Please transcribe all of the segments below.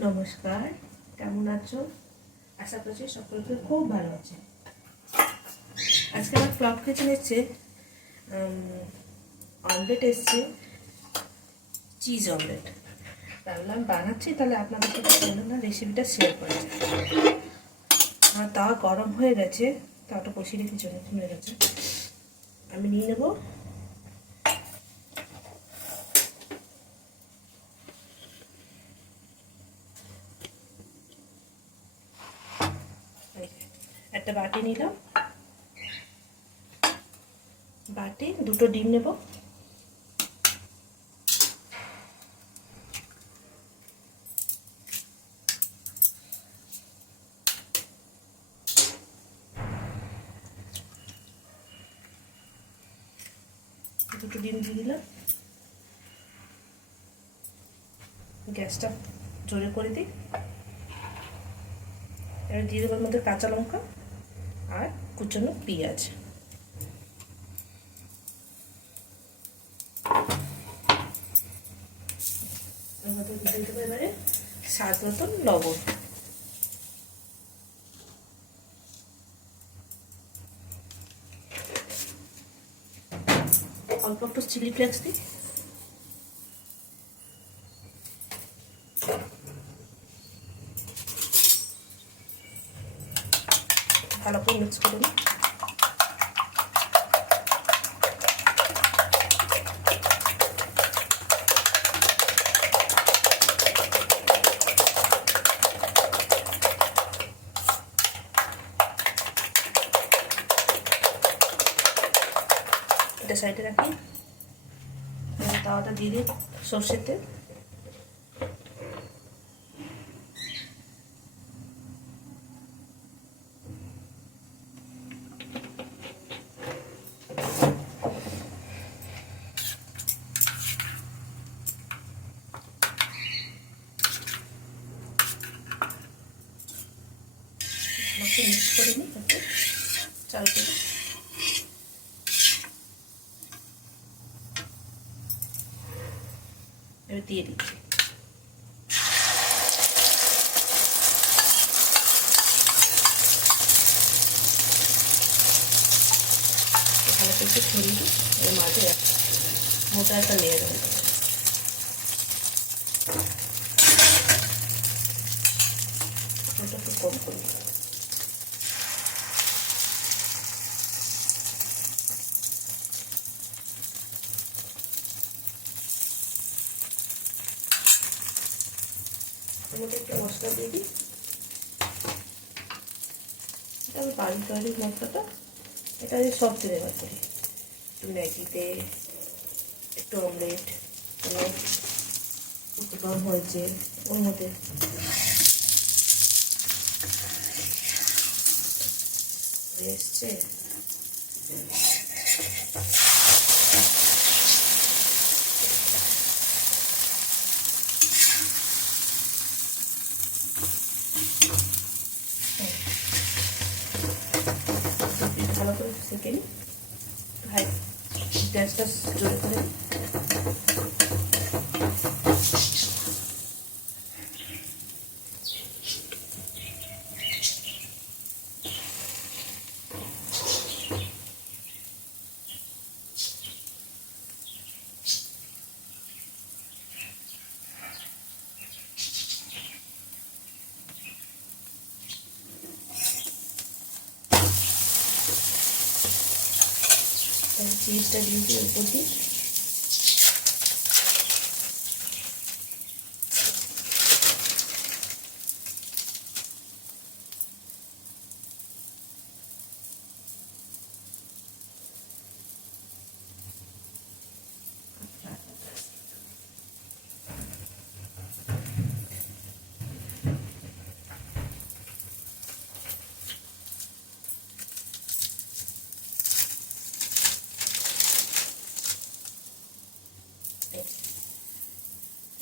নমস্কার, কেমন আছো? আশা করছি সকলকে খুব ভালো আছে। আজকে আমার ক্লাব কিচেন এসছে অমলেট এসছে, চিজ অমলেট। ভাবলাম বানাচ্ছি, তাহলে আপনাদের সাথে বললাম না রেসিপিটা শেয়ার করা যায়। আমার তাওয়া গরম হয়ে গেছে, তাওয়াটা বসিয়ে রেখে জন্য হয়ে গেছে। আমি নিয়ে নেবো একটা বাটি, নিলাম বাটি, দুটো ডিম নেব, দুটো ডিম দিয়ে দিলাম। গ্যাসটা জোরে করে দিই। এবার দিয়ে দেবো মধ্যে কাঁচা লঙ্কা আর কুচনো পেঁয়াজ। দিয়ে দেবো এবারে স্বাদ মতন লবণ, অল্প একটু চিলি ফ্লেক্স দিই, ভালো করে মিক্স করে নিই। এটা সাইডে রাখি। তাওয়াটা দিয়ে দিই সর্ষের তেল, মিক্স করে নিই চাল করে। এবার দিয়ে দিচ্ছি ভালো করে ছড়িয়ে দিই। এর মাঝে মোটা একটা লেয়ার হয়ে যাবে। ওটা একটু কম করি। এর মধ্যে একটু মশলা দিয়ে দিই। এটা আমি বাড়ির তৈরির মশলাটা, এটা আমি সব দিনে ব্যবহার করি। একটু ম্যাগিতে, একটু অমলেট, একটু গরম হয়েছে ওর মধ্যে এসছে। ভালো করে সেঁকে নিই। হাই গ্যাসটা জোরে করে চিজটা দিয়ে দিই উপর দিয়ে।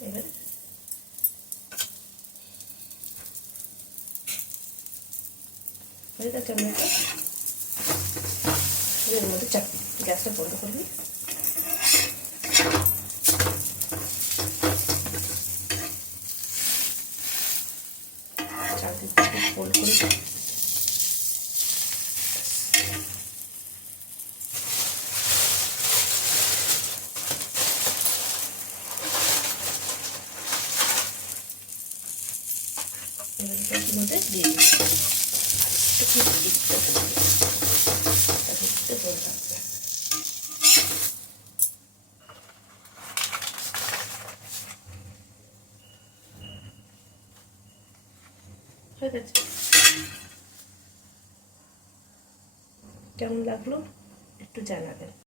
এবার হয়ে গেছে আমরা এর মধ্যে গ্যাসটা বন্ধ করে দিই। গোল করে মধ্যে দিয়ে দিচ্ছি। একটু গোল থাকবে। হয়ে গেছে। কেমন লাগলো একটু জানাবেন।